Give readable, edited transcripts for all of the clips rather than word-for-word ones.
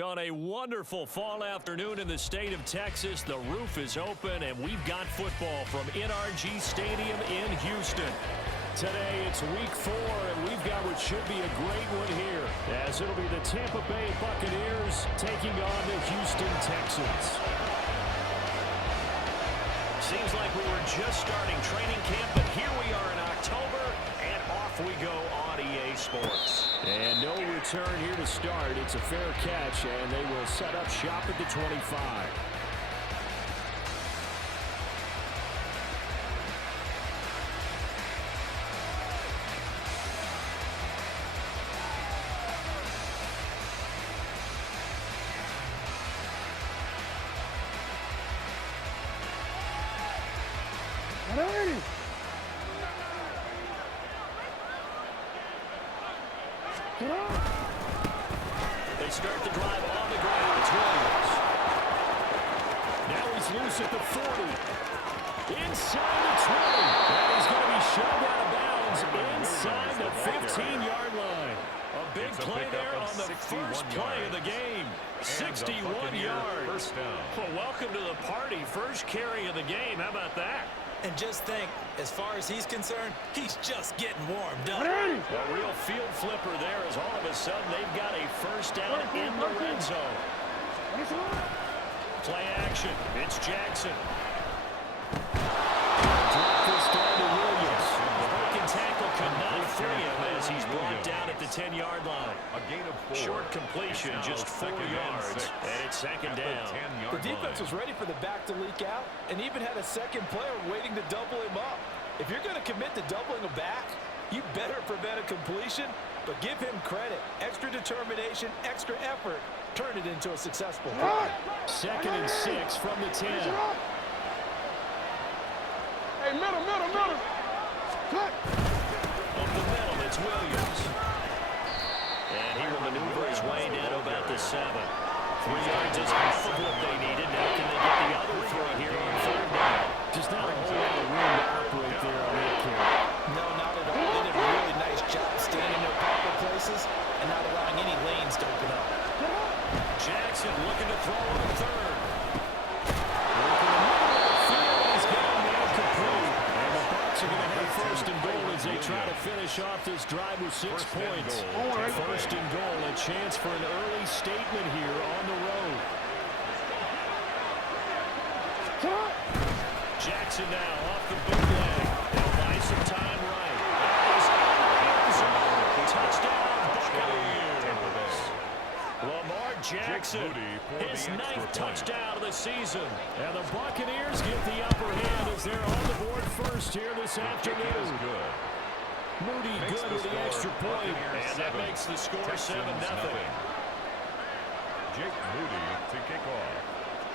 On a wonderful fall afternoon in the state of Texas, the roof is open, and we've got football from NRG Stadium in Houston. Today, it's week 4, and we've got what should be a great one here, as it'll be the Tampa Bay Buccaneers taking on the Houston Texans. Seems like we were just starting training camp, but here we are in October, and off we go on EA Sports. And no return here to start. It's a fair catch, and they will set up shop at the 25. They start the drive on the ground. It's Williams. Now he's loose at the 40. Inside the 20. And he's going to be shoved out of bounds inside the 15-yard line. A big play there on the first play of the game. 61 yards. Well, welcome to the party. First carry of the game. How about that? And just think, as far as he's concerned, he's just getting warmed up. A real field flipper there as all of a sudden they've got a first down in the red zone. Play action. It's Jackson. Drop this down to Williams. Broken tackle could not free him as he's brought down at the 10-yard line. A gain of 4. Short completion, just 4 yards. And it's second down. The defense was ready for the back to leak out and even had a second player waiting to double him up. If you're going to commit to doubling a back, you better prevent a completion, but give him credit. Extra determination, extra effort. Turn it into a successful play. Second and 6 from the 10. Hey, middle. Cut. Up the middle, it's Williams. And he will maneuver his way down to about the 7. 3 yards is half of what they needed. Now can they get the other 3 here on third down? Just not a whole lot of room to operate there on that carry. No, not at all. They did a really nice job staying in their proper places and not allowing any lanes to open up. Jackson looking to throw on third. Working the middle of the field. He's got him now complete. And the Bucs are going to have first and goal as they try to finish off this drive with 6 points. First and goal, a chance for an early statement here on the road. Jackson now off the bootleg. They'll buy some time right. Touchdown, Buccaneers. Lamar Jackson, his 9th touchdown of the season. And the Buccaneers get the upper hand as they're on the board first here this afternoon. Moody good with the extra point. And that makes the score 7-0. Jake Moody to kick off.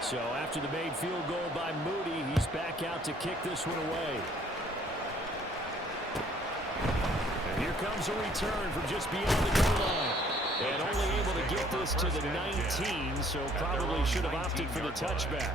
So after the made field goal by Moody, he's back out to kick this one away. And here comes a return from just beyond the goal line. And only able to get this to the 19, so probably should have opted for the touchback.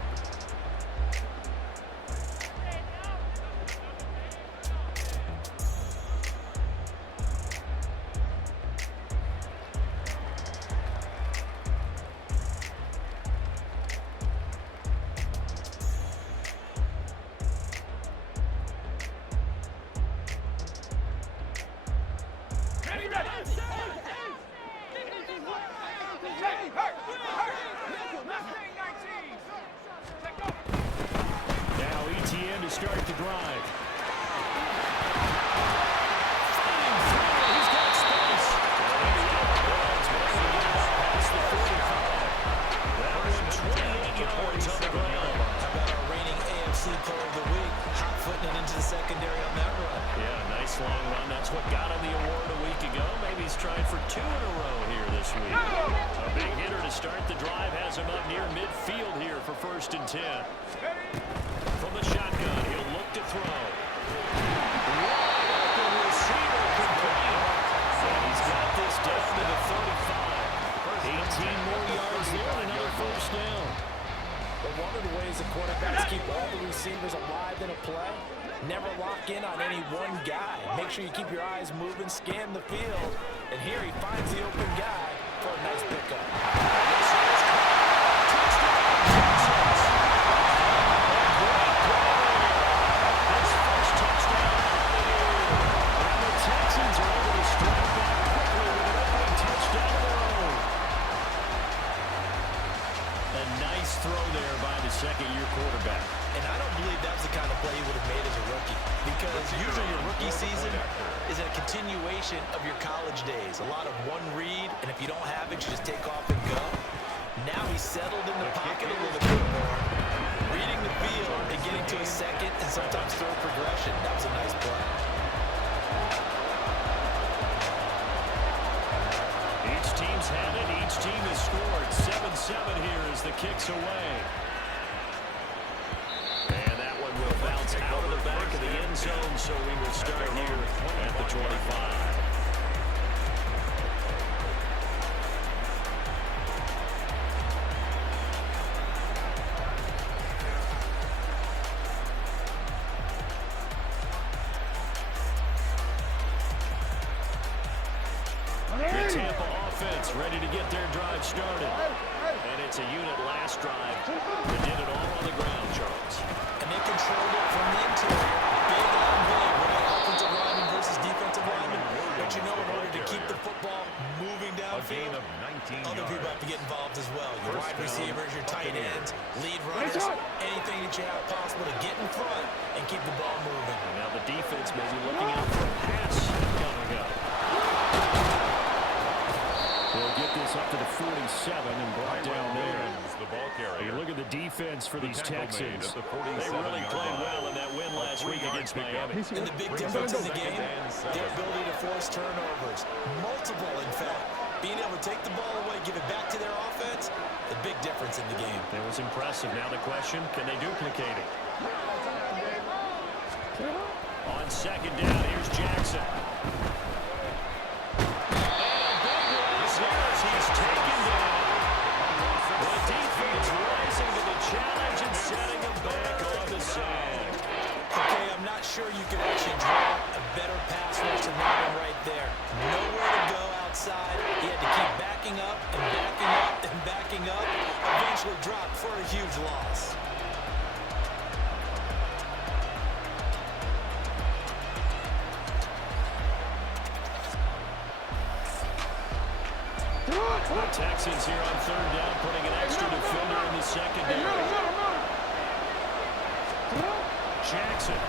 Start the drive. He's got space. Past the 45. That was 28 yards on the ground. How about our reigning AFC player of the week, hot-footing it into the secondary on that run? Yeah, nice long run. That's what got him the award a week ago. Maybe he's trying for 2 in a row here this week. A big hitter to start the drive has him up near midfield here for first and 10. From the shotgun, he'll look to throw. Wide open receiver complete. And he's got this down to the 35. 18 more yards there, another first down. But one of the ways the quarterbacks keep all the receivers alive in a play, never lock in on any one guy. Make sure you keep your eyes moving, scan the field, and here he finds the open guy for a nice pickup. second-year quarterback. And I don't believe that was the kind of play he would have made as a rookie, because usually your rookie season is a continuation of your college days. A lot of one read, and if you don't have it, you just take off and go. Now he's settled in the pocket a little bit more, reading the field and getting to a second and sometimes third progression. That was a nice play. Each team's had it. Each team has scored. 7-7 here as the kick's away. And that one will bounce out of the back of the end zone, so we will start here at the 25. The Tampa offense ready to get their drive started. And it's a unit last drive that did it all on the ground, Charles. And they controlled it from the interior. Big on big, right? Offensive lineman versus defensive lineman. But you know, in order to keep the football moving downfield, other people have to get involved as well. Your wide receivers, your tight ends, lead runners, anything that you have possible to get in front and keep the ball moving. Now the defense may be looking out for a pass coming up. They'll get this up to the 47 and brought down there. The ball carrier. You look at the defense for these Texans. They really played well in that win last week against Miami. And the big difference in the game, their ability to force turnovers. Multiple, in fact. Being able to take the ball away, give it back to their offense, the big difference in the game. It was impressive. Now the question, can they duplicate it? On second down, here's Jackson. He's taken down. The defense rising to the challenge and setting him back on the sand. Okay, I'm not sure you could actually draw a better pass rush than that one right there. Nowhere to go outside. He had to keep backing up and backing up and backing up. Eventually dropped for a huge loss. The Texans here on third down, putting an extra defender in the secondary. Jackson.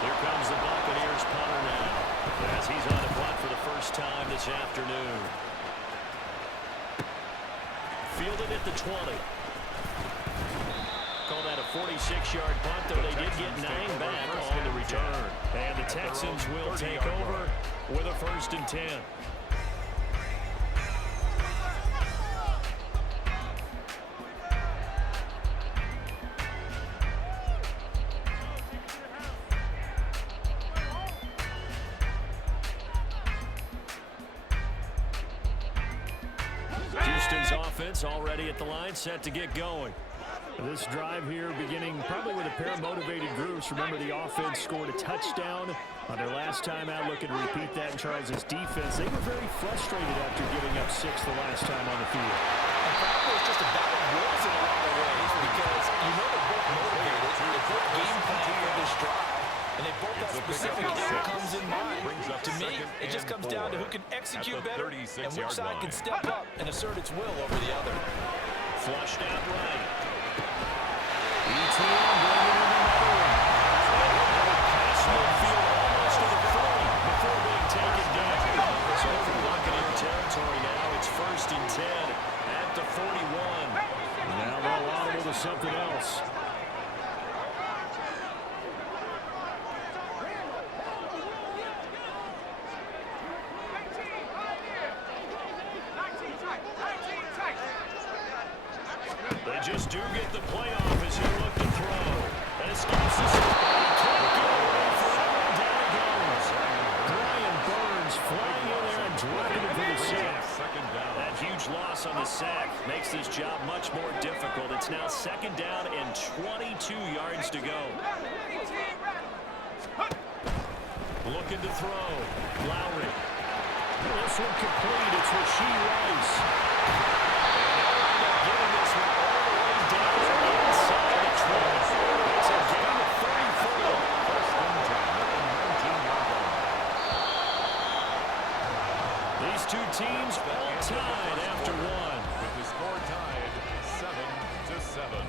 Here comes the Buccaneers punter now, as he's on the punt for the first time this afternoon. Fielded at the 20. Call that a 46-yard punt, though they did get 9 back on the return. And the Texans will take over with a 1st and 10. Houston's offense already at the line, set to get going. This drive here beginning probably with a pair of motivated groups. Remember, the offense scored a touchdown on their last time out. Looking to repeat that in Charles's defense. They were very frustrated after giving up 6 the last time on the field. And probably it's just a battle of wills in a lot of ways, because you know they're both motivated. They both game plan for this drive, and they both have specific outcomes in mind. To me, it just comes down to who can execute better and which side can step up and assert its will over the other. Flushed out right. ETN bringing in another one. Pass midfield almost to the 40 before being taken down. So over Buccaneer territory now. It's 1st and 10 at the 41. Now they'll audible to something else. They just do get the playoff as he look to throw. And escapes the snap. Can't get away forever. Down he goes. Brian Burns flying in there and dropping it for the sack. That huge loss on the sack makes this job much more difficult. It's now 2nd down and 22 yards to go. Looking to throw. Lowry. This one complete. It's Rashee Rice. Giving These two teams all tied after one. With the score tied 7-7.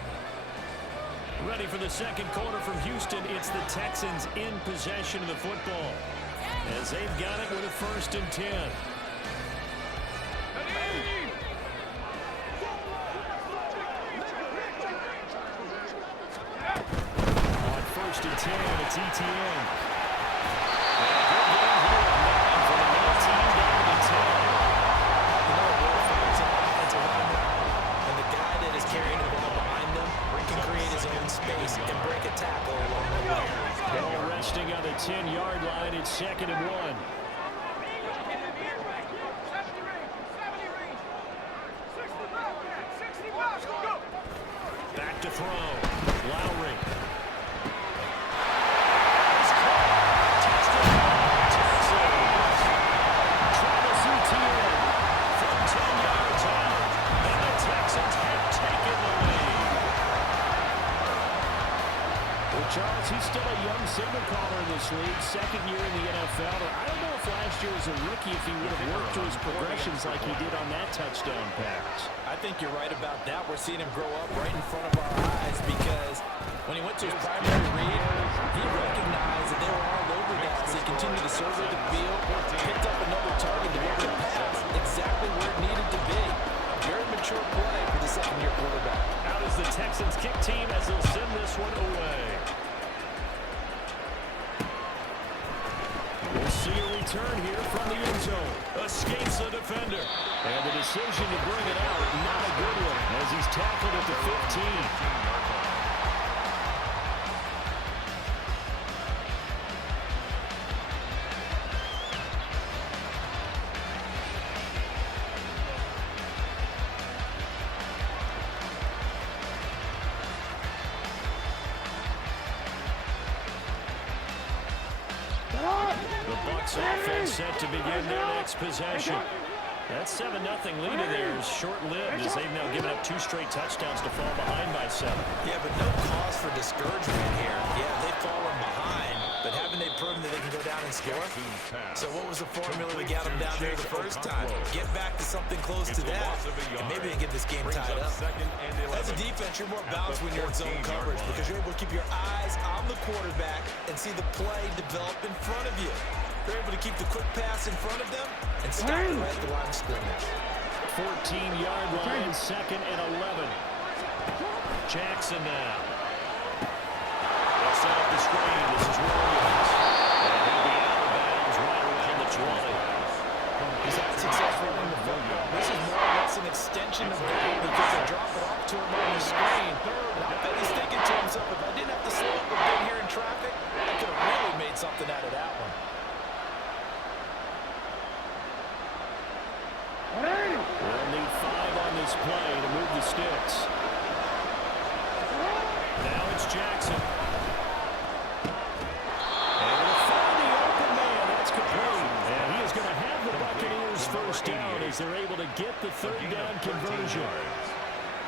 Ready for the second quarter from Houston. It's the Texans in possession of the football, as they've got it with a 1st and 10. On 1st and 10, it's ETN. For the 19 down to 10. You know what really finds an offensive lineman? And the guy that is carrying the ball behind them can create his own space and break a tackle along the way. Ball resting on the 10-yard line. It's 2nd and 1. Back to throw. Lowry. It's caught. Touchdown, Texans. Travis Etienne from 10 yards out. And the Texans have taken the lead. Well, Charles, he's still a young signal caller in this league. 2nd year in the NFL. I don't know if last year as a rookie if he would have worked through his progressions like he did on that touchdown pass. I think you're right about that. We're seeing him grow up right in front of our eyes because when he went to his primary read, he recognized that they were all over that as he continued to survey the field, picked up another target, delivered a pass exactly where it needed to be. Very mature play for the 2nd-year quarterback. Out is the Texans kick team as they'll send this one away. We'll see a return here from the end zone. Escapes the defender. And the decision to bring it out, not a good one, as he's tackled at the 15. The Bucs offense set to begin their next possession. That 7-0 lead of theirs short-lived as they've now given up 2 straight touchdowns to fall behind by 7. Yeah, but no cause for discouragement here. Yeah, they've fallen behind, but haven't they proven that they can go down and score? So what was the formula that got them down there the first time? Get back to something close to that, and maybe they get this game tied up. As a defense, you're more balanced when you're in zone coverage because you're able to keep your eyes on the quarterback and see the play develop in front of you. They're able to keep the quick pass in front of them and stop it right at the line of scrimmage. 14-yard line, 2nd and 11. Jackson now. They'll set up the screen. This is Williams. And he'll be out of bounds right around the 20. He's had success running the football. This is more or less an extension of that because they drop it off to him on the screen. And I bet he's thinking to himself, if I didn't have to slow up a bit here in traffic, I could have really made something out of that one. We'll need 5 on this play to move the sticks. Now it's Jackson. And he'll find the open man. That's complete. And he is going to have the Buccaneers 1st down as they're able to get the 3rd down conversion.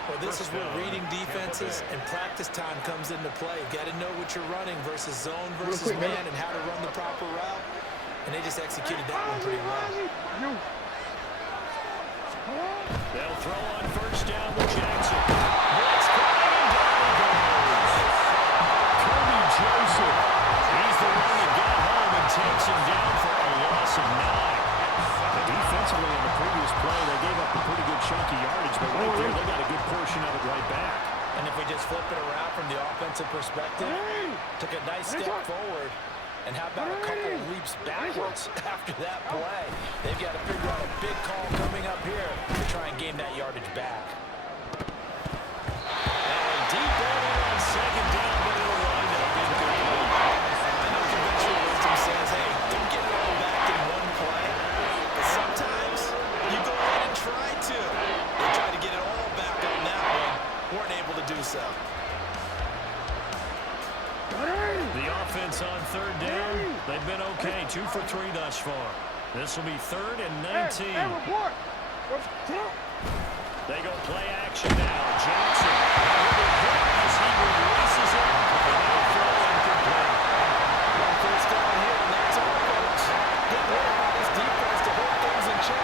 Well, this is where reading defenses and practice time comes into play. You've got to know what you're running versus zone versus man and how to run the proper route. And they just executed that one pretty well. They'll throw on 1st down with Jackson. Blitz coming, and down he goes. Kirby Joseph. He's the one that got home and takes him down for a loss of 9. Defensively on the previous play, they gave up a pretty good chunk of yardage, but right there, they got a good portion of it right back. And if we just flip it around from the offensive perspective, took a nice step forward, and how about a couple of leaps backwards after that play? They've got to figure out a big call coming up here to try and gain that yardage back. And deep over on 2nd down, but it'll wind up incomplete. I know conventional wisdom says, hey, don't get it all back in one play. But sometimes you go ahead and try to. They tried to get it all back on that one. Weren't able to do so. The offense on 3rd down, they've been okay. 2 for 3 thus far. This will be 3rd and 19. They go play action now. Jackson. As he releases it. And throw incomplete. Well, 1st down here, and that's all, folks. Good work by this defense to hold things in check.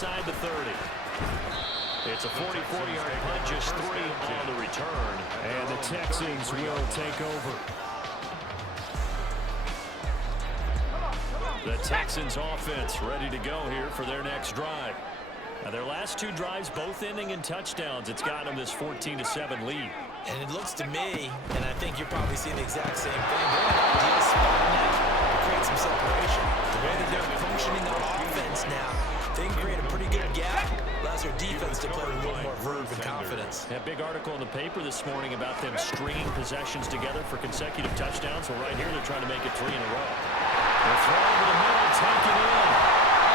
inside the 30. It's a 44-yard punt, just 3 on the return. And the Texans will take over. The Texans offense ready to go here for their next drive. Now their last 2 drives both ending in touchdowns. It's got them this 14-7 lead. And it looks to me, and I think you're probably seeing the exact same thing, they're in an ideal spot now to create some separation. The way that they're functioning on offense now, they can create a pretty good gap. Allows their defense to play with a little more verve and confidence. A big article in the paper this morning about them stringing possessions together for consecutive touchdowns. Well, right here they're trying to make it 3 in a row. They'll throw over the middle, take it in.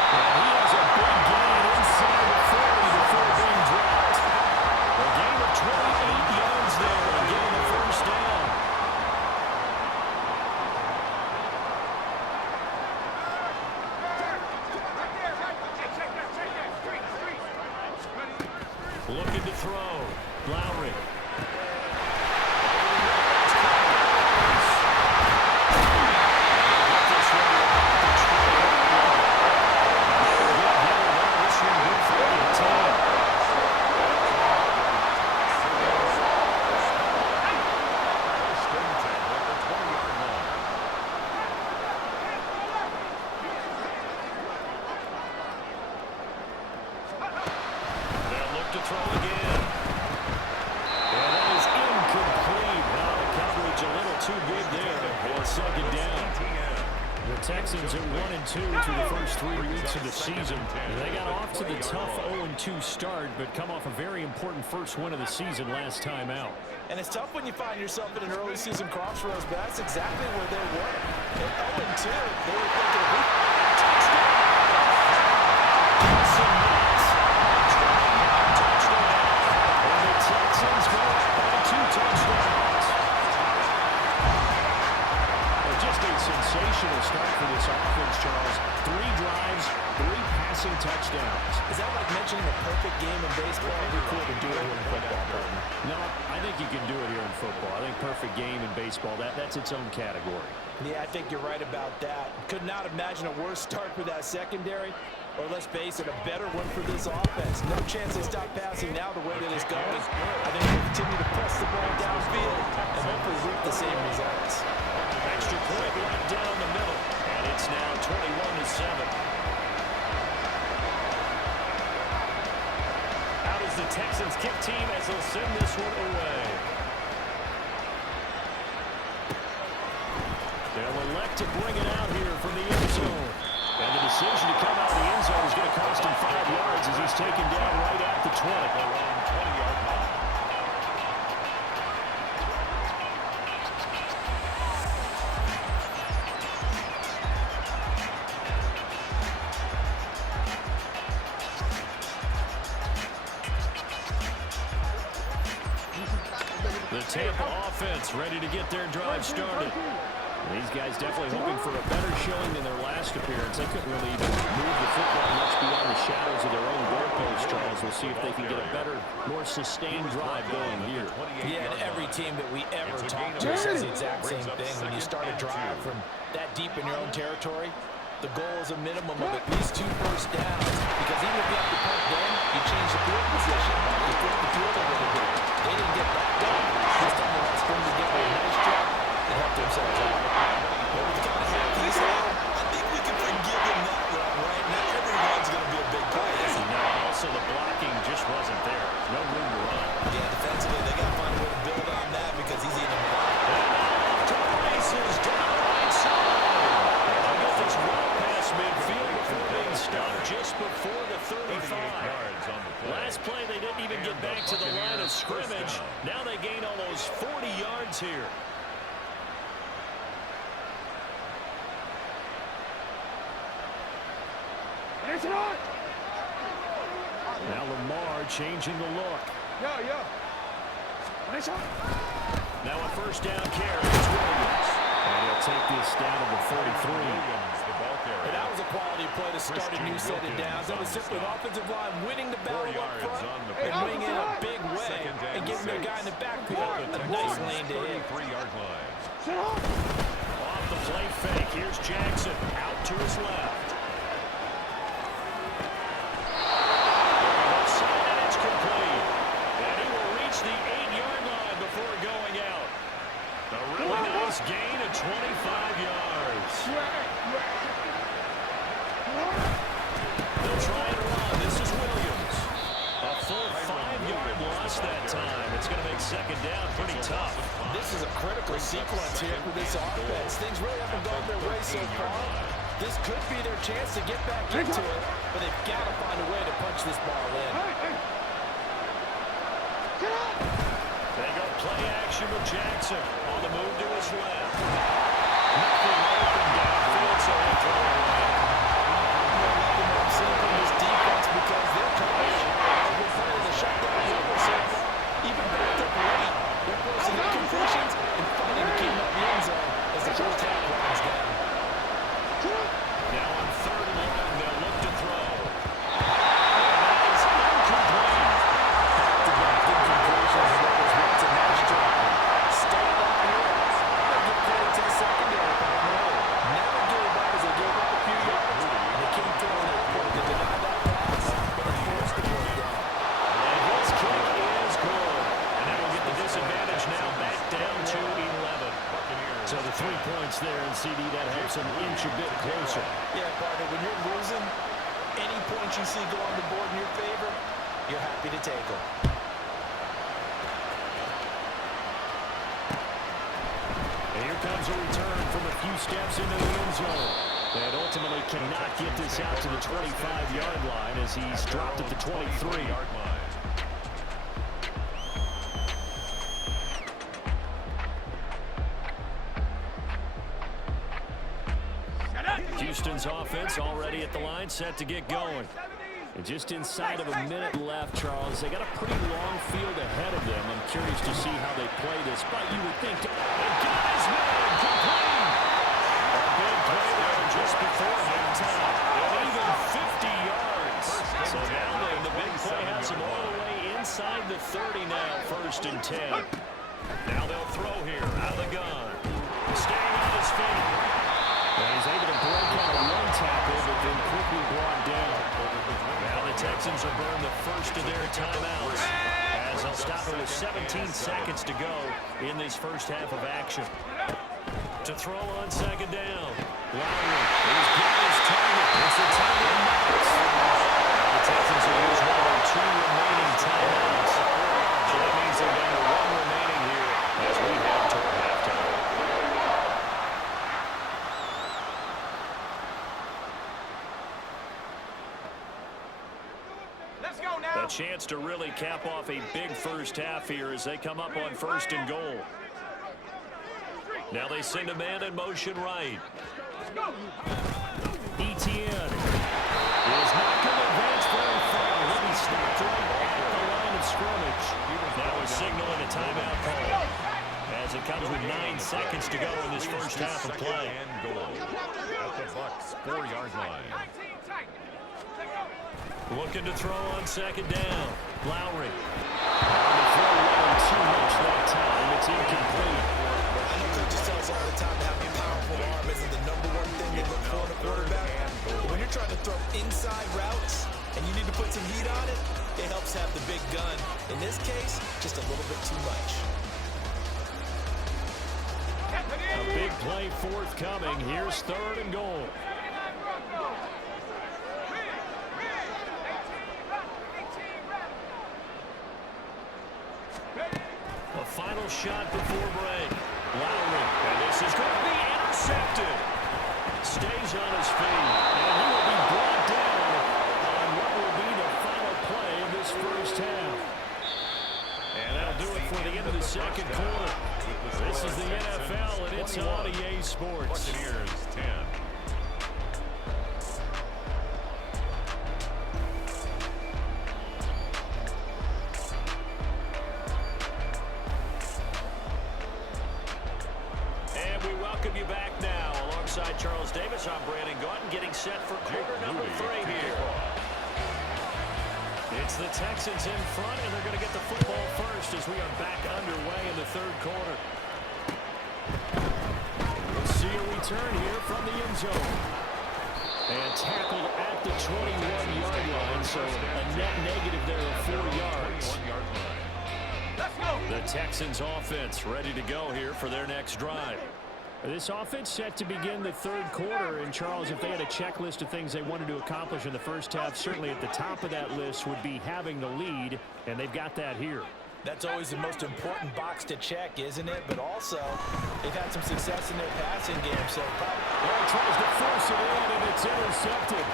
And he has a big gain inside the 40 before being dropped. A gain of 28 yards there and getting the first down. Looking to throw. Lowry. Texans at 1-2 through the first 3 weeks of the season. They got off to the tough 0-2 start, but come off a very important first win of the season last time out. And it's tough when you find yourself in an early season crossroads, but that's exactly where they were. At 0-2, they were thinking of touchdown. And the Texans go up by 2 touchdowns. Just a sensational start for this offense, Charles. 3 drives, 3 passing touchdowns. Is that like mentioning the perfect game in baseball? We couldn't do it here in football, partner. No, I think you can do it here in football. I think perfect game in baseball, that's its own category. Yeah, I think you're right about that. Could not imagine a worse start for that secondary, or let's face it, a better one for this offense. No chance they stop passing now the way that it's going. I think they'll continue to press the ball downfield and hopefully reap the same results. Extra point right down the middle, and it's now 21-7. Out is the Texans kick team as they'll send this one away. They'll elect to bring it out here from the end zone. And the decision to come out of the end zone is going to cost him 5 yards as he's taken down right at the 20. Around 20-yard line. The Tampa offense ready to get their drive started. These guys definitely hoping for a better showing than their last appearance. They couldn't really even move the football much beyond the shadows of their own goalpost, Charles. We'll see if they can get a better, more sustained drive going here. Yeah, and every team that we ever talk to says the exact same thing. When you start a drive from that deep in your own territory, the goal is a minimum of at least 2 first downs. Because even if you have to punt then, you change the field position. You flip the field a little bit. They didn't get that done. This time they want Spring to get a nice job and help themselves out. But with the kind of half he's had, I think we can forgive him that run, right? Not everyone's going to be a big play, is he? No, also the blocking just wasn't there. No room to run. Yeah, defensively, they got to find a way to build on that because he's eating them up. To the races, down the right side. They'll get this well past midfield before being stopped just before the 35. Last play, they didn't even get back to the line of scrimmage. Now they gain almost 40 yards here. Now Lamar changing the look. Now a first down carry. It's Williams. And he'll take this down to the 43. And that was a quality play to start a new set of downs. That was simply an offensive line winning the battle up front and winning in a big way and giving their guy in the backfield a nice lane to hit. Off the play fake. Here's Jackson out to his left. lost that time. It's going to make second down pretty tough. This is a critical sequence here for this offense. Things really haven't gone their way so far. This could be their chance to get back into it, but they've got to find a way to punch this ball in. They go play action with Jackson on the move to his left. Nothing open downfield, so he'll throw it away. I'm seeing from this defense because their coverage has been playing the shutdown level so far. Even backed up late, they're forcing incompletions and finding to keep out the end zone as the first half winds down. Now on 3rd and long, they'll look to throw. That is incomplete. Back-to-back incompletions. That was once a nice job. Stay on here. They'll give credit to the secondary. Never gave up as they gave up a few yards. And they came through on that point to deny that pass, but they forced the point down. And his kick is good. And that will get the disadvantage now back down to 11. So the 3 points there, and CD, that helps them inch a bit closer. Yeah, partner, when you're losing, any points you see go on the board in your favor, you're happy to take them. And here comes a return from a few steps into the end zone. And ultimately cannot get this out to the 25-yard line as he's dropped at the 23-yard line. Houston's offense already at the line, set to get going. And just inside of a minute left, Charles, they got a pretty long field ahead of them. I'm curious to see how they play this, but you would think, and got his man complete. A big play there just before halftime, and even 50 yards. So now the big play has him all the way inside the 30 now, 1st and 10. Now they'll throw here, out of the gun. Staying on his feet. And he's able to break out a one tackle, but then quickly brought down. Now the Texans will burn the first of their timeouts as they'll stop it with 17 seconds to go in this first half of action. To throw on 2nd down. Lowry, he's got his target. It's the tight end box. Now the Texans will use one of their 2 remaining timeouts. So that means they're down to 1 remaining here as we head toward halftime. A chance to really cap off a big first half here as they come up on 1st and goal. Now they send a man in motion right. Etienne is not going to advance very far. He'll be snapped right at the line of scrimmage. Now a signal and a timeout call as it comes with 9 seconds to go in this first half of play. And goal at the Bucs 4-yard line. Looking to throw on 2nd down. Lowry. The throw wasn't too much that time. It's incomplete. I know coaches tell us all the time that having a powerful arm isn't the #1 thing they look for in a quarterback. But when you're trying to throw inside routes and you need to put some heat on it, it helps have the big gun. In this case, just a little bit too much. A big play forthcoming. Here's 3rd and goal. A final shot before break. Lowry, and this is going to be intercepted. Stays on his feet, and he will be brought down on what will be the final play of this first half. And that'll do it for the end of the 2nd quarter. This is the NFL, and it's on EA Sports. Buccaneers 10. You back now alongside Charles Davis. I'm Brandon Gaunt, getting set for quarter number 3 here. It's the Texans in front, and they're going to get the football first as we are back underway in the 3rd quarter. We'll see a return here from the end zone. And tackled at the 21-yard line, so a net negative there of 4 yards. 1-yard line. The Texans offense ready to go here for their next drive. This offense set to begin the third quarter. And, Charles, if they had a checklist of things they wanted to accomplish in the first half, certainly at the top of that list would be having the lead, and they've got that here. That's always the most important box to check, isn't it? But also, they've had some success in their passing game, so probably... Well, he tries to force it in, and it's intercepted.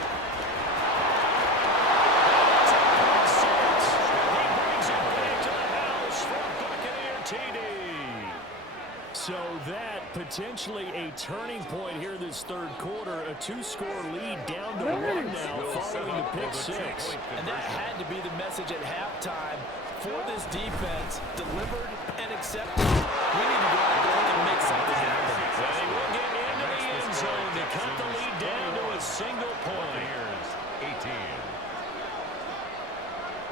He brings it back to the house for Buccaneer TD. So that potentially a turning point here this third quarter. A 2-score lead down to 1 now following the pick 6. And that had to be the message at halftime for this defense. Delivered and accepted. We need to go out there and make something happen. Well, they will get into the end zone to cut the lead down to a single point. 18.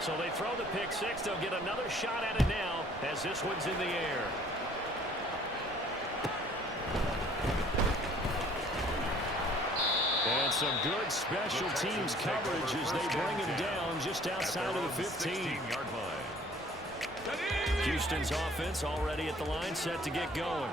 So they throw the pick 6. They'll get another shot at it now as this one's in the air. And some good special teams coverage as they bring him down just outside of the 15-yard line. Houston's offense already at the line, set to get going.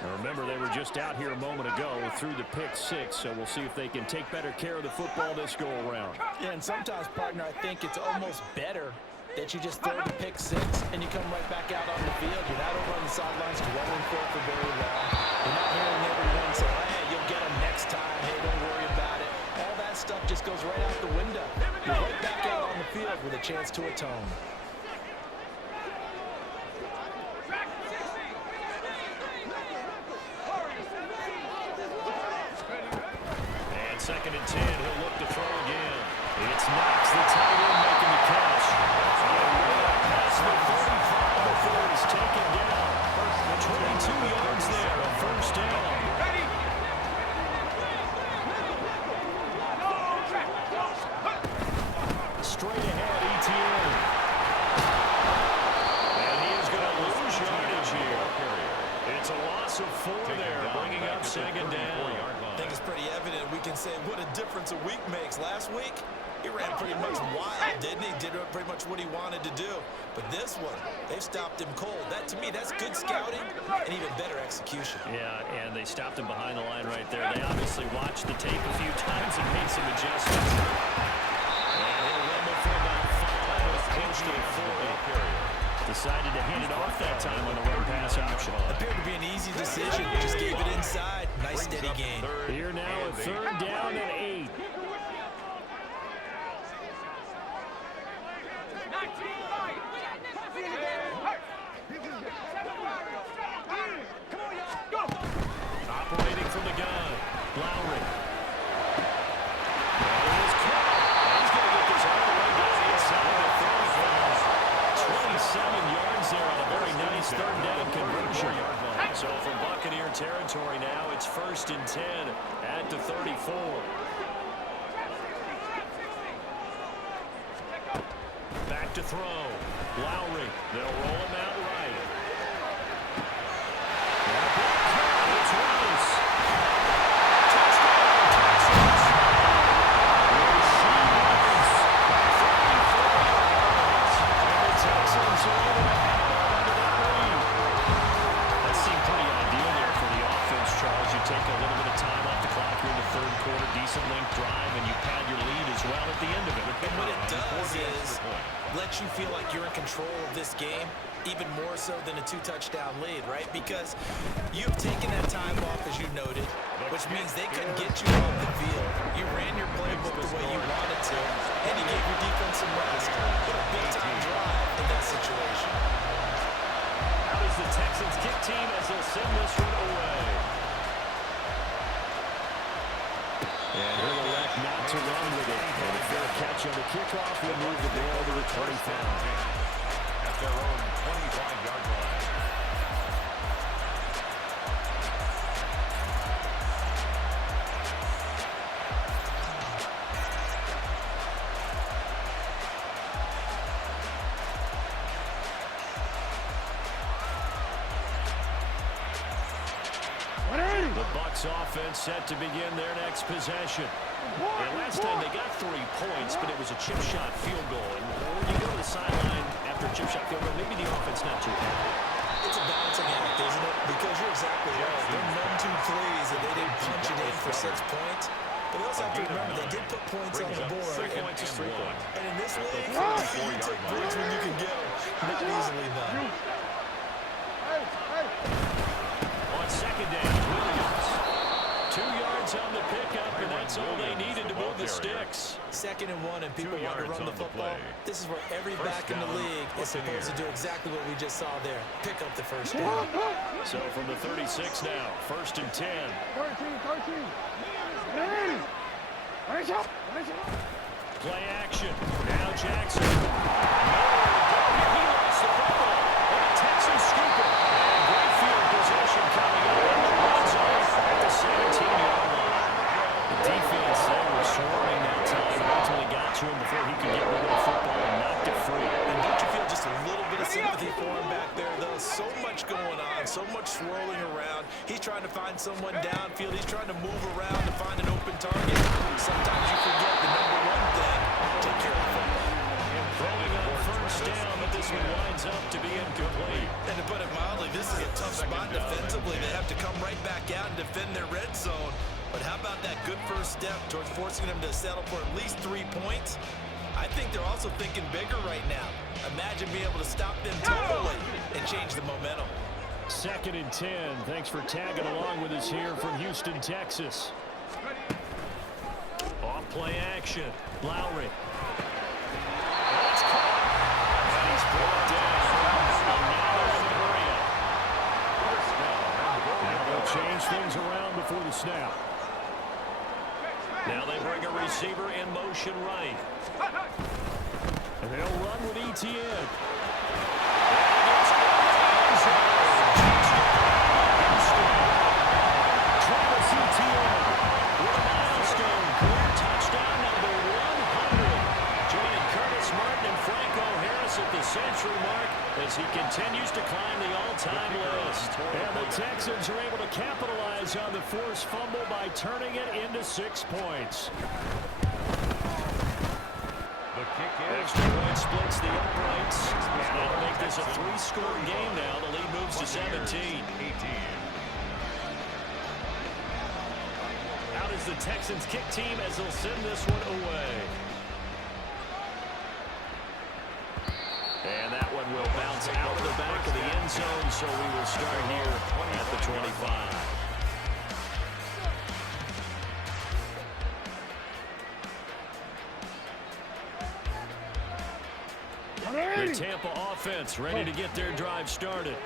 Now remember, they were just out here a moment ago through the pick 6, so we'll see if they can take better care of the football this go-around. Yeah, and sometimes, partner, I think it's almost better that you just throw the pick 6 and you come right back out on the field. You're not over on the sidelines dwelling for very long. You're not hearing everyone say, hey, you'll get them next time. Hey, don't worry about it. All that stuff just goes right out the window. You're right back out on the field with a chance to atone. And 2nd and 10, he'll look to throw again. It's Knox, the tight end, making the catch. Past the 35 before he's taken down. 22 yards there, a first down. Straight ahead, ETN. And he is going to lose yardage here. It's a loss of 4 there, bringing up 2nd down. I think it's pretty evident we can say what a difference a week makes. Last week, he ran pretty much wild, didn't he? Did pretty much what he wanted to do. But this one, they've stopped him cold. That, to me, that's good scouting and even better execution. Yeah, and they stopped him behind the line right there. They obviously watched the tape a few times and made some adjustments. And he'll rumble for about 5, close to 4. Decided to hand it off that time on the run pass option. Appeared to be an easy decision. Just gave it inside. Nice steady gain. Here now, a 3rd down and 8. Operating from the gun, Lowry. He's going to get this all the way down inside the 35. 27 yards there on a very nice 3rd down conversion. So from Buccaneer territory now, it's 1st and 10 at the 34. Back to throw. Lowry. They'll roll him out right. It's Rice. Touchdown, Texans. And the Texans are able to hang on to that lead. That seemed pretty ideal there for the offense, Charles. You take a little bit of time off the clock here in the 3rd quarter, decent length drive, and you pad your lead as well at the end of it. And what it does is let you feel like you're in control of this game, even more so than a 2-touchdown lead, right? Because you've taken that time off, as you noted, which means they couldn't get you off the field. You ran your playbook the way you wanted to, and you gave your defense some rest. What a big-time drive in that situation. How does the Texans kick team as they'll send this one away? And he'll elect not to run with it. And a fair catch on the kickoff will move the ball to the 25. At their own 25-yard line. The Bucs offense set to begin their next possession. And last time they got 3 points, but it was a chip shot field goal. And when you go to the sideline after a chip shot field goal, maybe the offense not too happy. It's a a balancing act, isn't it? Because you're exactly right. They're none too pleased that they didn't punch it in for 6 points. But they also have to remember they did put points on the board. And in this league, you take points when you can get them. Not easily done. On second down, Williams. 2 yards on the pickup, and that's all they needed to move the sticks. 2nd and 1, and people want to run the football. This is where every back in the league is supposed to do exactly what we just saw there. Pick up the first down. So from the 36 now, 1st and 10. 13. Play action. Now Jackson. He lost the football. And the Texans scoop it. And great field possession coming up in the red zone at the 17-yard line. The defense, they were swarming that time. Ultimately got to him before he could get rid of the football and knocked it free. And don't you feel just a little bit of sympathy for him back there, though? So much going on, so much swirling around. He's trying to find someone downfield. He's trying to move around to find an open target. Sometimes you forget the number one thing, take care of the football. Throwing on first down, but this one winds up to be incomplete. And to put it mildly, this is a tough spot defensively. They have to come right back out and defend their red zone. But how about that good first step towards forcing them to settle for at least 3 points? I think they're also thinking bigger right now. Imagine being able to stop them totally and change the momentum. 2nd and 10. Thanks for tagging along with us here from Houston, Texas. Off play action. Lowry. That's caught. And he's brought down. And now they're in the area. Now they'll change things around before the snap. Now they bring a receiver in motion right. And they'll run with Etienne. Travis Etienne with a milestone career touchdown number 100. Joining Curtis Martin and Franco Harris at the century mark as he continues to climb the all-time list. And the Texans are able to capitalize on the forced fumble by turning it into 6 points. Extra point splits the uprights. That'll make this a 3-score game now. The lead moves to 17. Out is the Texans kick team as they'll send this one away. And that one will bounce out of the back of the end zone, so we will start here at the 25. The Tampa offense ready to get their drive started.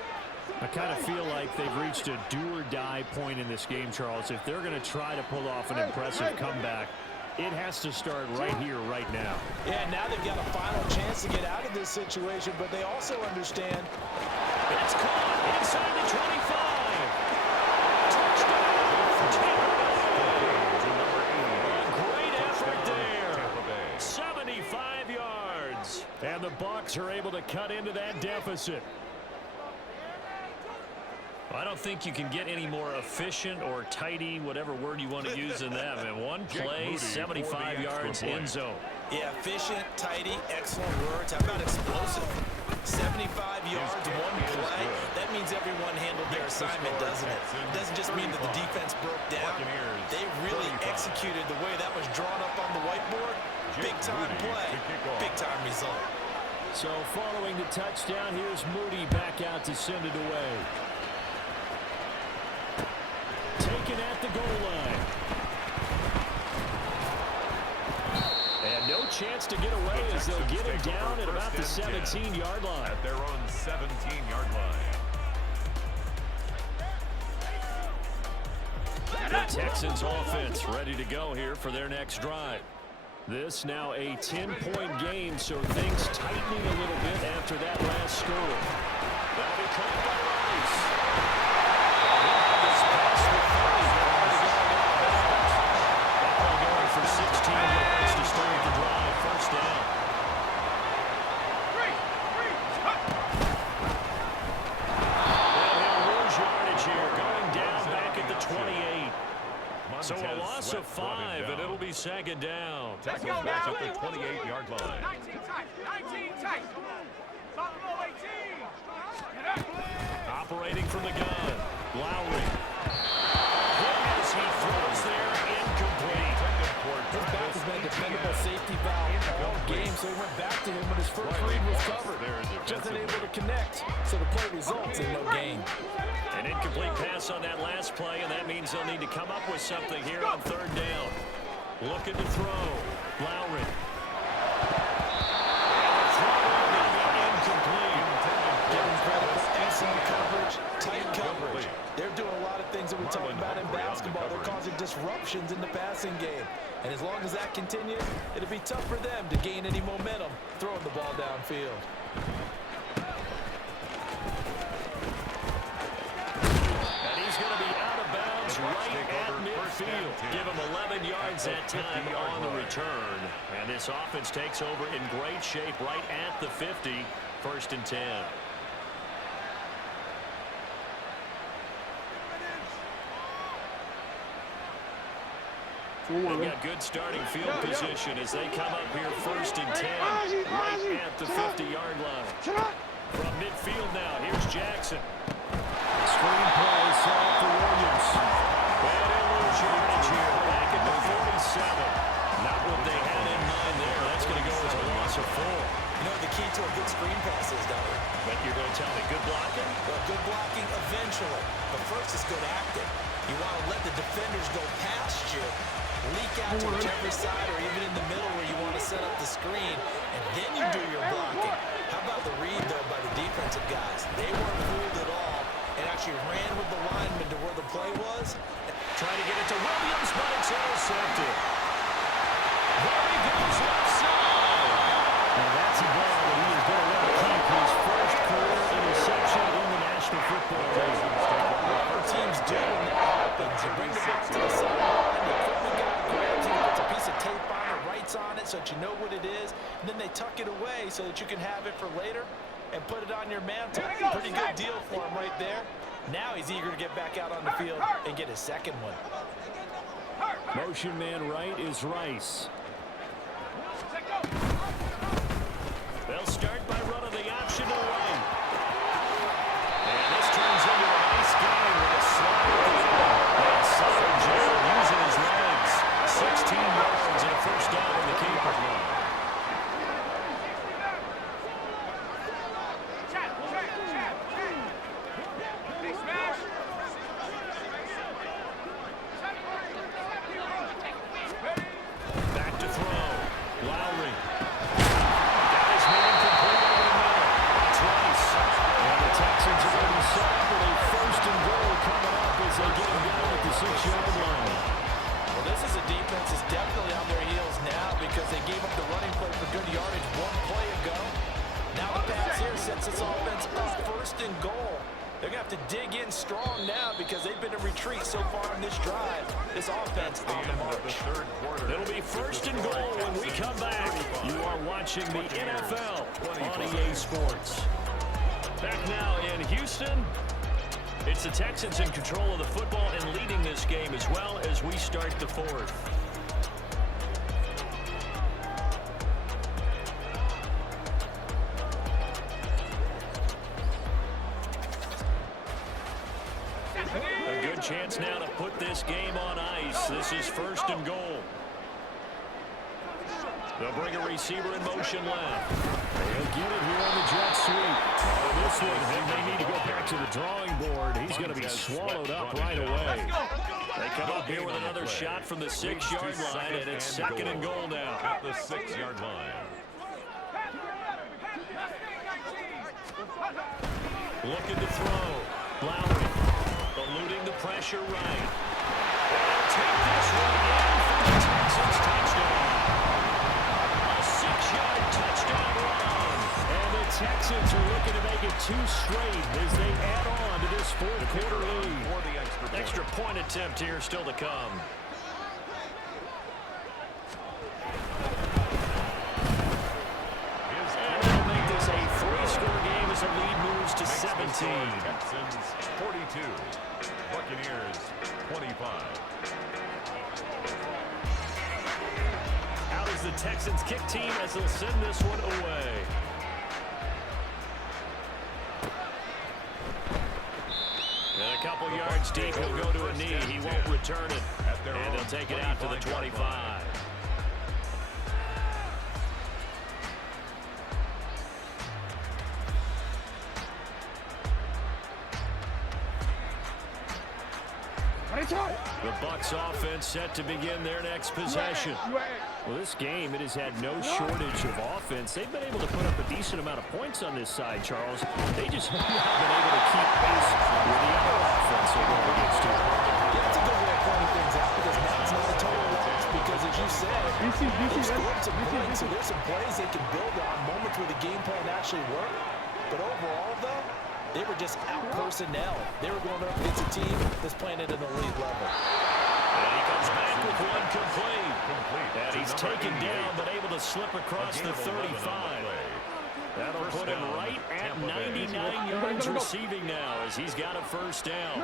I kind of feel like they've reached a do-or-die point in this game, Charles. If they're going to try to pull off an impressive comeback, it has to start right here, right now. Yeah, now they've got a final chance to get out of this situation, but they also understand. It's caught inside the 25. Touchdown for Tampa Bay. Great effort there. 75 yards. And the Bucs are able to cut into that deficit. I don't think you can get any more efficient or tidy, whatever word you want to use in that. And one play, 75 yards end zone. Yeah, efficient, tidy, excellent words. How about explosive? 75 yards, one play. That means everyone handled their assignment, doesn't it? It doesn't just mean that the defense broke down. They really executed the way that was drawn up on the whiteboard. Big-time play, big-time result. So following the touchdown, here's Moody back out to send it away. Taken at the goal line. And no chance to get away as they'll get him down at about the 17-yard line. At their own 17-yard line. The Texans offense ready to go here for their next drive. This now a 10-point game, so things tightening a little bit after that last score. That'll be caught by Rice. This pass will fly. That ball going for 16 yards to start the drive. First down. They'll have Rouge yardage here, going down back at the 28. So a loss of 5, and it'll be second down. Texans back at the 28-yard line. 19 tight. Operating from the gun. Lowry. Hit as he throws there, incomplete. His back has been a dependable safety valve all game, so he went back to him when his first read was covered. Just unable to connect, so the play results in no gain. An incomplete pass on that last play, and that means they'll need to come up with something here on third down. Looking to throw. Lowry. Excellent coverage, tight coverage. They're doing a lot of things that we talk about in basketball. They're causing disruptions in the passing game. And as long as that continues, it'll be tough for them to gain any momentum throwing the ball downfield. And he's going to be out of bounds right at midfield. Give him 11 yards that time on the return. And this offense takes over in great shape right at the 50. 1st and 10. They've got good starting field position as they come up here 1st and 10 right at the 50-yard line. From midfield now, here's Jackson. Screen play set for Williams. Bad lose yardage here, back at the 47. Not what they had in mind there. That's going to go as a loss of 4. You know what the key to a good screen pass is, Dollar? But you're going to tell me good blocking? Well, good blocking eventually. But first is good acting. You want to let the defenders go past you, leak out to whichever side or even in the middle where you want to set up the screen, and then you do your blocking. How about the read, though, by the defensive guys? They weren't fooled at all and actually ran with the lineman to where the play was. Trying to get it to Williams, but it's intercepted. There he goes left side. And that's a ball that he is going to let keep his first career interception in the National Football League. Our teams do when that happens. You bring the ball to the sideline, the equipment guy grabs it, puts a piece of tape on it, writes on it so that you know what it is, and then they tuck it away so that you can have it for later and put it on your mantle. Pretty good deal for him right there. Now he's eager to get back out on the field and get his second one. Motion man right is Rice. They'll start by running the option to the right. And this turns into a nice game with a slide at the end. And Solid Joe using his legs. 16 yards and a first down in the keeper. Back to throw. Lowry. That is moving complete over the middle. It's Rice. And the Texans are going to be set up with a 1st and goal coming up as they get him down at the 6-yard line. Well, this is a defense that's definitely on their heels now because they gave up the running play for good yardage one play ago. Now the pass here sets this offense up 1st and goal. They're going to have to dig in strong now because they've been in retreat so far in this drive. This offense on the march. It'll be 1st and goal when we come back. You are watching the NFL on EA Sports. Back now in Houston. It's the Texans in control of the football and leading this game as well as we start the 4th. A good chance now to put this game on ice. This is 1st and goal. They'll bring a receiver in motion left. They'll get it here on the jet sweep. Oh, this one, they need to go back to the drawing board. He's going to be swallowed up right away. They come up here with another shot from the 6-yard line, and it's 2nd and goal now. At the 6-yard line. Looking to throw. Lowry eluding the pressure right. They'll take this one in for the Texans touchdown. A 6-yard touchdown run. And the Texans are looking to make it 2 straight as they add on to this 4th quarter lead. For the Extra point attempt here still to come. And they'll make this a 3-score game as the lead moves to 17. Texans 42, Buccaneers 25. Out is the Texans kick team as they'll send this one away. couple yards deep. He'll go to a knee. He won't return it. And they'll take it out to the 25. The Bucs offense set to begin their next possession. Well, this game, it has had no shortage of offense. They've been able to put up a decent amount of points on this side, Charles. They just have not been able to keep pace with the other offense they're going against here. Yeah, that's a good way of pointing things out because now it's not a total loss because, as you said, they scored some points, so there's some plays they can build on, moments where the game plan actually worked. But overall, though, they were just out personnel. They were going up against a team that's playing at an elite level. And he comes back with one complete. And he's taken down, but able to slip across the 35. That'll put him right at 99 yards receiving now as he's got a first down.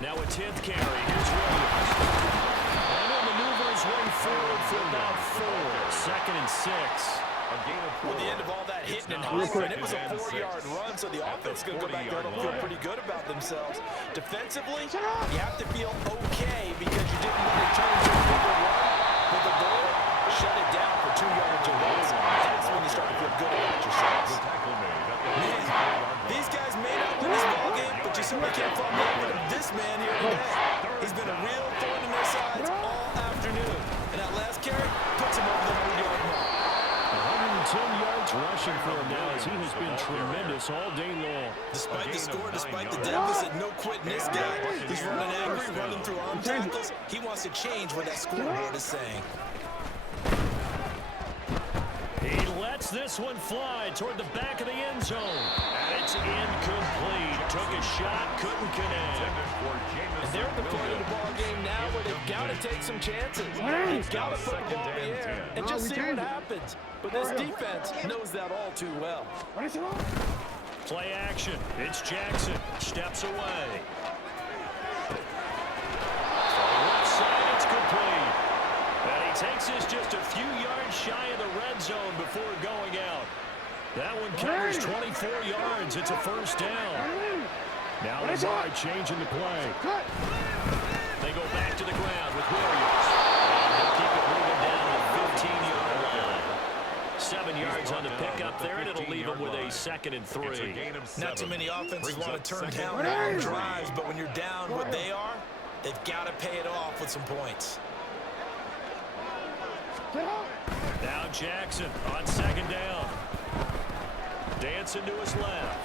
Now a 10th carry. Here's Williams. And he'll maneuver his way forward for about 4. 2nd and 6. With the end of all that hitting and hollering, it was a 4-yard run, so the offense is going to go back there and feel pretty good about themselves. Defensively, you have to feel okay because you didn't want to turn to a bigger run, but the goal, shut it down for 2 yards or less. That's when you start to feel good about yourselves. Man, these guys may not win this ball game, but you certainly can't fall in love with this man here today. He's been a real thorn in their sides all afternoon, and that last carry puts him over the 100-yard mark. 110 yards rushing for him now as he has been tremendous all day long. Despite the score, despite the deficit, no quitting this guy. He's running angry, running through arm tackles. He wants to change what that scoreboard is saying. He lets this one fly toward the back of the end zone. And it's incomplete. Took a shot, couldn't connect. And they're at the point of the ball game now where they've got to take some chances. They've got to put the ball in the air and just see what happens. But this defense knows that all too well. Play action. It's Jackson. Steps away. Left side, it's complete. And he takes this just a few yards shy of the red zone before going out. That one covers 24 yards. It's a first down. Now Lamar changing the play. They go back to the ground with Williams. And they'll keep it moving down the 15-yard line. 7 yards on the pickup there, and it'll leave them with a 2nd and 3. Not too many offenses want to turn down long drives, but when you're down what they are, they've got to pay it off with some points. Now Jackson on 2nd down. Dancing to his left.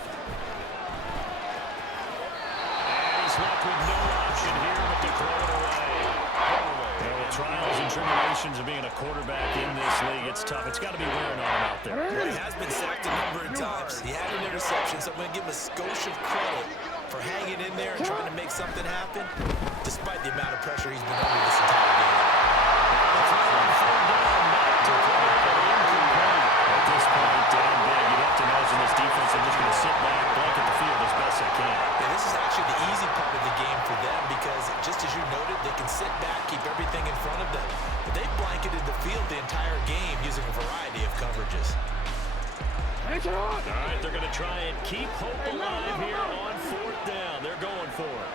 And he's left with no option here but to throw it away. Well, trials and tribulations of being a quarterback in this league, it's tough. It's got to be wearing on him out there. Well, he has been sacked a number of times. He had an interception, so I'm going to give him a skosh of credit for hanging in there and trying to make something happen, despite the amount of pressure he's been under this entire game. At this point, down big, you'd have to imagine this defense is just going to sit back, blanket the field as best they can. Yeah, this is actually the easy part of the game for them because, just as you noted, they can sit back, keep everything in front of them. But they've blanketed the field the entire game using a variety of coverages. All right, they're going to try and keep hope alive here on 4th down. They're going for it.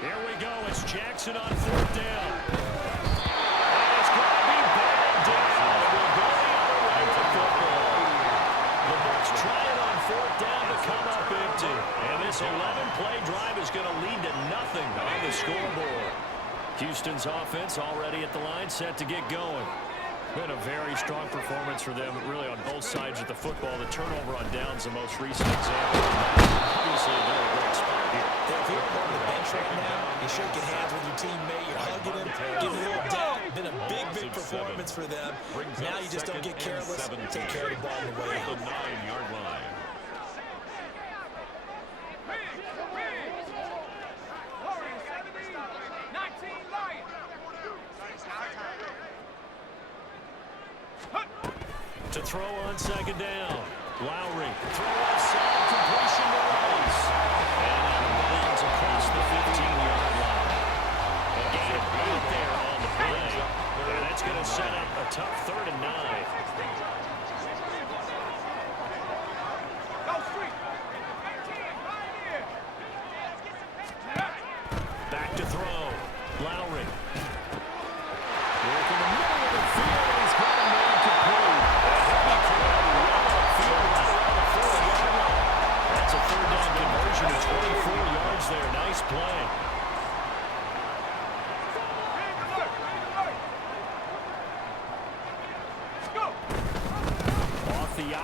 Here we go. It's Jackson on 4th down. And it's going to be batted down. We'll go the other way with the football. The Bucs try it on 4th down to come up empty. And this 11-play drive is going to lead to nothing on the scoreboard. Houston's offense already at the line, set to get going. Been a very strong performance for them, really on both sides of the football. The turnover on downs, the most recent example. Obviously, they're a great spot here. If you're on the bench right now, you're shaking hands with your teammate, you're hugging him, giving a little dap. Been a big, big performance for them. Now you just don't get careless. Take care of the ball on the way out. The 9-yard line. To throw on 2nd down. Lowry. Throw outside. Completion to Rice. And out of bounds across the 15-yard line. A gain of 8 there on the play. And that's going to set up a tough 3rd and 9.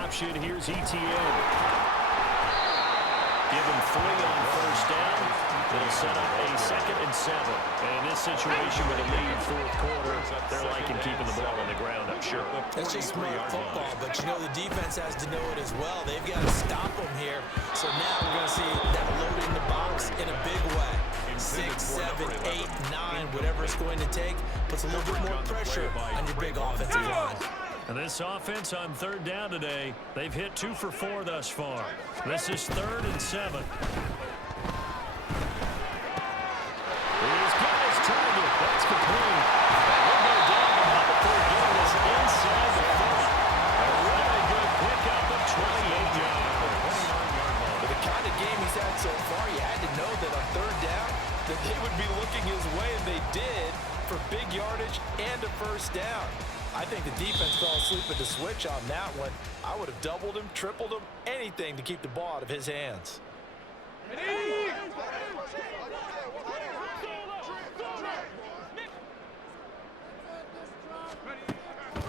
option. Here's ETN. Give him 3 on first down. It'll set up a 2nd and 7. And in this situation with a lead fourth quarter, they're liking keeping the ball on the ground, I'm sure. That's just smart football, but you know the defense has to know it as well. They've got to stop them here. So now we're going to see that load in the box in a big way. 6, 7, 8, 9, whatever it's going to take, puts a little bit more pressure on your big offensive line. And this offense on 3rd down today, they've hit 2 for 4 thus far. This is 3rd and 7. He's got his target. That's complete. We'll go down before getting this inside the 30. A really good pickup of 28 yards. With the kind of game he's had so far, you had to know that on 3rd down that they would be looking his way, and they did, for big yardage and a first down. I think the defense fell asleep at the switch on that one. I would have doubled him, tripled him, anything to keep the ball out of his hands.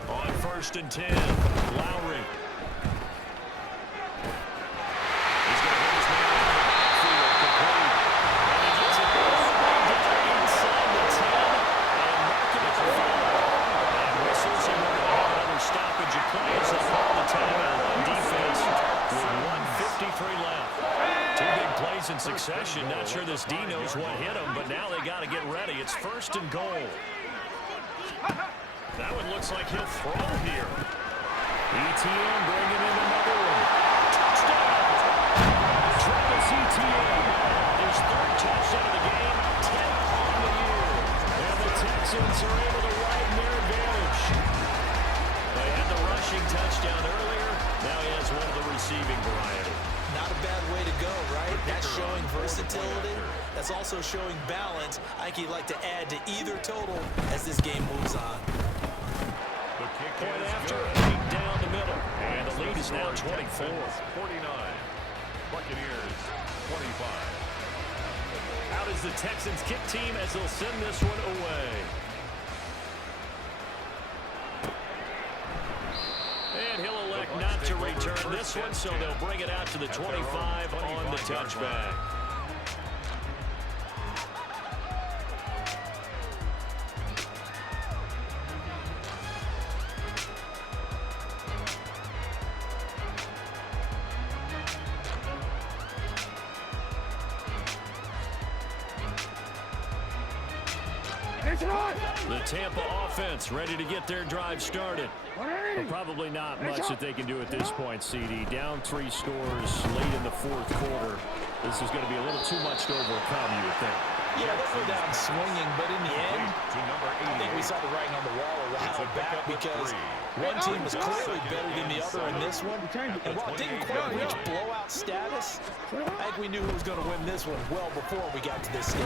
On 1st and 10, Lowry. He's going to hit his man in the backfield, complete. And he gets it all the way down inside the 10 and marking it for 5. And whistles, and we're going to have another stoppage of play as they call the timeout on defense with 1:53 left. 2 big plays in succession. Not sure this D knows what hit him, but now they got to get ready. It's 1st and goal. That one looks like he'll throw here. ETN bringing in another one. Touchdown! Travis ETN. His 3rd touchdown of the game, 10th on the year. And the Texans are able to widen their advantage. They had the rushing touchdown earlier. Now he has one of the receiving variety. Not a bad way to go, right? That's showing versatility. That's also showing balance. I think he'd like to add to either total as this game moves on. Point after, 8 down the middle. And the lead is now 24. 49. Buccaneers 25. Out is the Texans kick team as they'll send this one away. And he'll elect not to return this one, so they'll bring it out to the 25 on the touchback. The Tampa offense ready to get their drive started. But probably not much that they can do at this point, CD. Down 3 scores late in the 4th quarter. This is going to be a little too much to overcome, you would think. Yeah, they'll go down swinging, but in the end, I think we saw the writing on the wall a while back because one team was clearly better than the other in this one. And while it didn't quite reach blowout status, I think we knew who was going to win this one well before we got to this stage.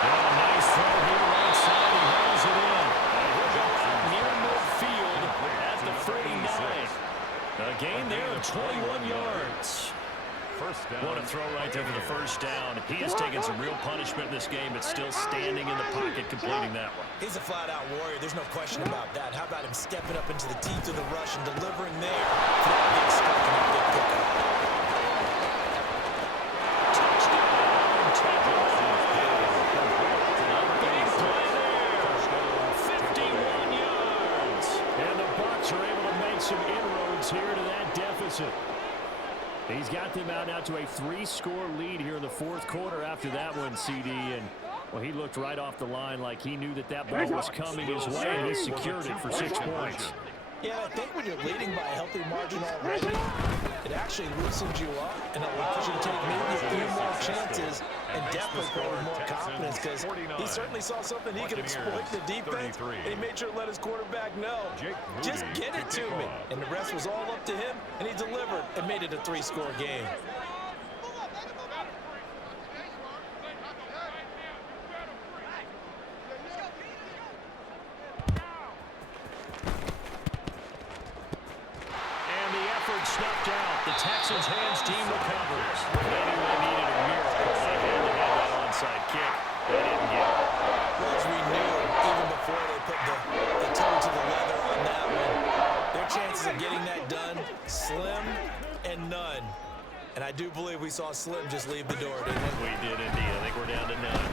Well, nice throw here right side. He hauls it in. And he'll go out near midfield at the 49. A gain there of 21 yards. What a throw right there for the first down. He has taken some real punishment in this game, but still standing in the pocket completing that one. He's a flat-out warrior. There's no question about that. How about him stepping up into the teeth of the rush and delivering there for that big strike and that big pickup. Touchdown, Texans. Big play there. 51 yards. And the Bucs are able to make some inroads here to that deficit. He's got them out now to a 3-score lead here in the 4th quarter after that one, CD. And, well, he looked right off the line like he knew that that ball was coming his way, and he secured it for 6 points. Yeah, I think when you're leading by a healthy margin already, it actually loosens you up and allows you to take maybe a few more chances and definitely play with more confidence because he certainly saw something he could exploit in the defense, and he made sure to let his quarterback know, just get it to me. And the rest was all up to him, and he delivered and made it a 3-score game. Snuffed out. The Texans hands team recovers. Maybe they needed a miracle. They had to have that onside kick. They didn't get it. Well, as we knew, even before they put the toe to the leather on that one, their chances of of getting that done, slim and none. And I do believe we saw Slim just leave the door, didn't we? We did indeed. I think we're down to none.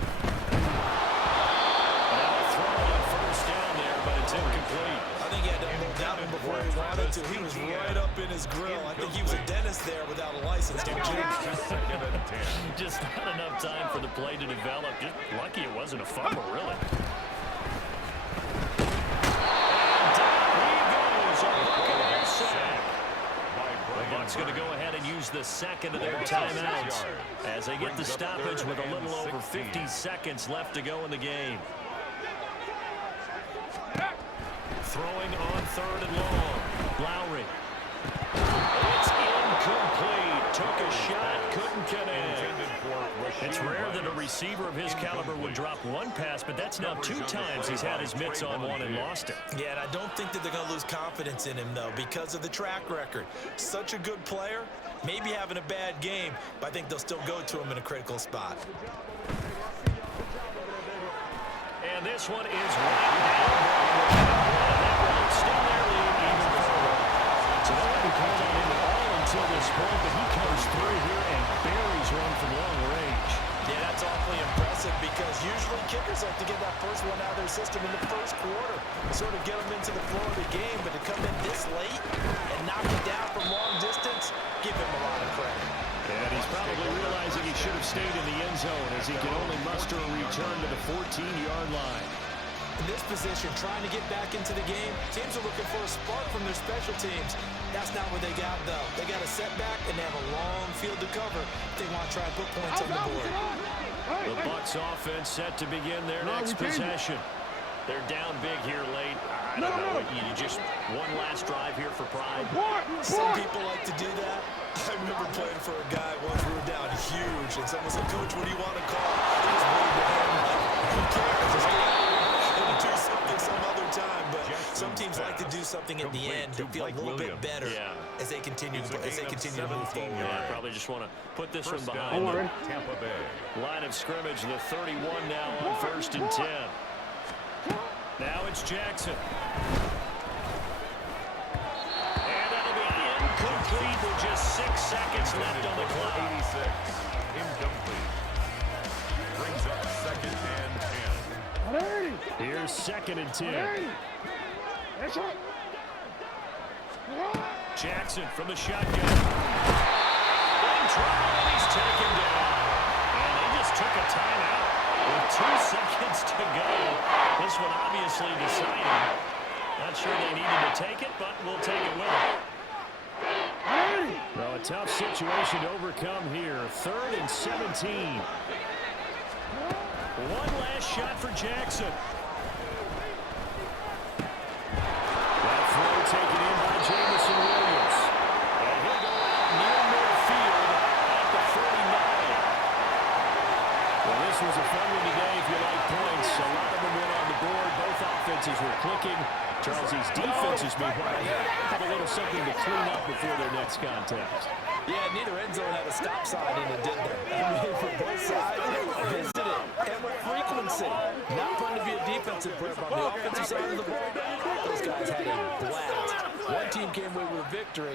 Now a throw on first down there, but it's incomplete. I think he had to move that one before he wanted to. He was right up in his grill. I think he was a dentist there without a license, don't you? Second and 10. Just not enough time for the play to develop. Just lucky it wasn't a fumble, really. And down he goes. A Buccaneer sack. The Bucs going to go ahead and use the second of their timeouts as they get the stoppage with a little over 50 seconds left to go in the game. Throwing on third and long. Lowry. It's incomplete. Took a shot, couldn't connect. It's rare that a receiver of his caliber would drop one pass, but that's now 2 times he's had his mitts on one and lost it. Yeah, and I don't think that they're going to lose confidence in him, though, because of the track record. Such a good player, maybe having a bad game, but I think they'll still go to him in a critical spot. And this one is right down. Still there, even forward. So they haven't called on him at all until this point, but he comes through here and buries one from long range. Yeah, that's awfully impressive because usually kickers like to get that first one out of their system in the first quarter, sort of get them into the flow of the game, but to come in this late and knock it down from long distance, give him a lot of credit. And he's probably realizing he should have stayed in the end zone as he can only muster a return to the 14-yard line. In this position, trying to get back into the game, teams are looking for a spark from their special teams. That's not what they got, though. They got a setback, and they have a long field to cover if they want to try and put points on the board. The Bucs offense set to begin their next possession. They're down big here late. I don't know. You just one last drive here for pride. Some people like to do that. I remember playing for a guy once we were down huge, and someone said, "Coach, what do you want to call?" He was waving the hand like, "Who cares? Just go and do something some other time." But some teams like to do something at the end to feel a little bit better as they continue to move forward. Yeah, probably just want to put this one behind them. Tampa Bay. Line of scrimmage, the 31 now on 1st and 10. Now it's Jackson. And that'll be incomplete with just 6 seconds left on the clock. 86. Incomplete. Brings up second and 10. Here's 2nd and 10. Jackson from the shotgun. In trouble, and he's taken down. And they just took a timeout with 2 seconds to go. This one obviously decided. Not sure they needed to take it, but we'll take it with them. Well, a tough situation to overcome here. 3rd and 17. One last shot for Jackson. That throw taken in by Jamison Williams. And he'll go out near midfield at the 49. Well, this was a fun one today if you like points. A lot of them went on the board. Both offenses were clicking. Charles, these defenses, meanwhile, have a little something to clean up before their next contest. Yeah, neither end zone had a stop sign in it, did they? I mean, for both sides, visited and with frequency. Not fun to be a defensive player, but on the offensive side of the ball, those guys had a blast. One team came away with a victory.